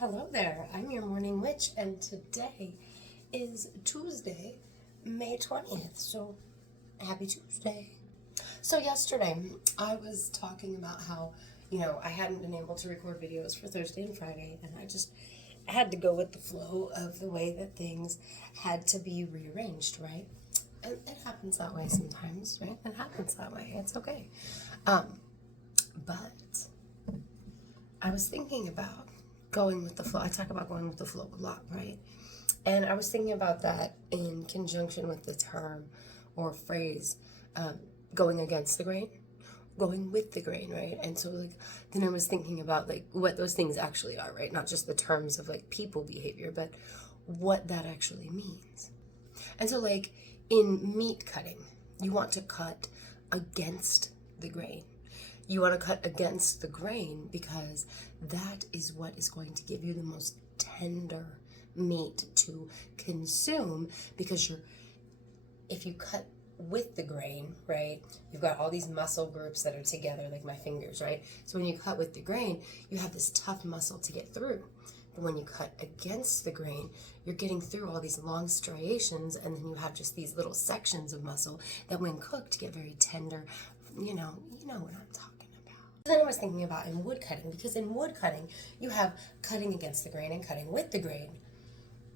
Hello there, I'm your morning witch, and today is Tuesday, May 20th, so happy Tuesday. So yesterday, I was talking about how, I hadn't been able to record videos for Thursday and Friday, and I just had to go with the flow of the way that things had to be rearranged, right? And it happens that way sometimes, right? It happens that way, it's okay. But I was thinking about going with the flow. I talk about going with the flow a lot, right? And I was thinking about that in conjunction with the term or phrase, going against the grain, going with the grain, right? And so then I was thinking about what those things actually are, right? Not just the terms of people behavior, but what that actually means. And so in meat cutting, you want to cut against the grain. You want to cut against the grain because that is what is going to give you the most tender meat to consume, because if you cut with the grain, right, you've got all these muscle groups that are together, like my fingers, right? So when you cut with the grain, you have this tough muscle to get through. But when you cut against the grain, you're getting through all these long striations, and then you have just these little sections of muscle that when cooked get very tender. You know what I'm talking about. Then I was thinking about in wood cutting, because in wood cutting, you have cutting against the grain and cutting with the grain.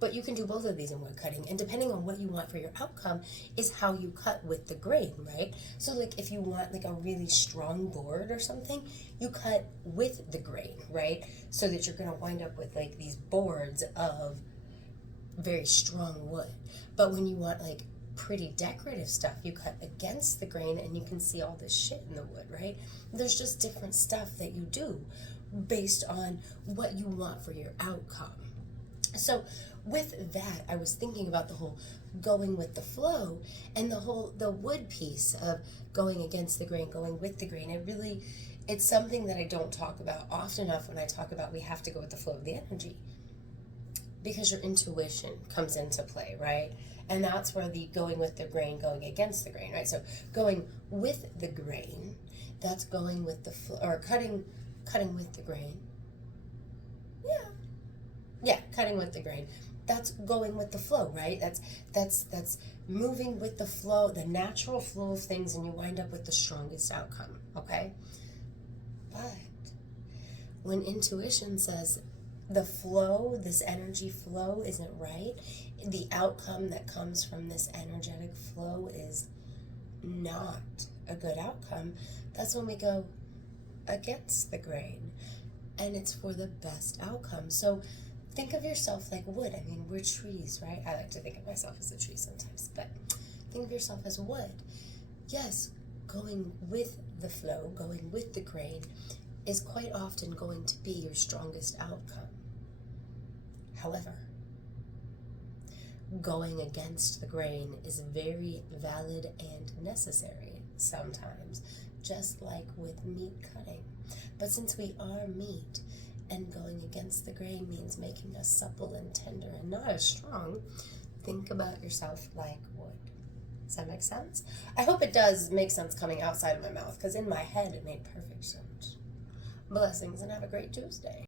But you can do both of these in wood cutting, and depending on what you want for your outcome is how you cut with the grain, right? So if you want a really strong board or something, you cut with the grain, right? So that you're gonna wind up with these boards of very strong wood. But when you want pretty decorative stuff, you cut against the grain, and you can see all this shit in the wood, right? There's just different stuff that you do based on what you want for your outcome. So with that, I was thinking about the whole going with the flow and the wood piece of going against the grain, going with the grain. It's something that I don't talk about often enough when I talk about we have to go with the flow of the energy, because your intuition comes into play, right? And that's where the going with the grain, going against the grain, right? So going with the grain, that's going with the flow, or cutting with the grain. Yeah, cutting with the grain. That's going with the flow, right? That's moving with the flow, the natural flow of things, and you wind up with the strongest outcome, okay? But when intuition says the flow, this energy flow isn't right, the outcome that comes from this energetic flow is not a good outcome, that's when we go against the grain, and it's for the best outcome. So think of yourself like wood. I mean, we're trees, right? I like to think of myself as a tree sometimes, but think of yourself as wood. Yes, going with the flow, going with the grain is quite often going to be your strongest outcome. However, going against the grain is very valid and necessary sometimes, just like with meat cutting. But since we are meat, and going against the grain means making us supple and tender and not as strong, think about yourself like wood. Does that make sense? I hope it does make sense coming outside of my mouth, because in my head it made perfect sense. Blessings, and have a great Tuesday.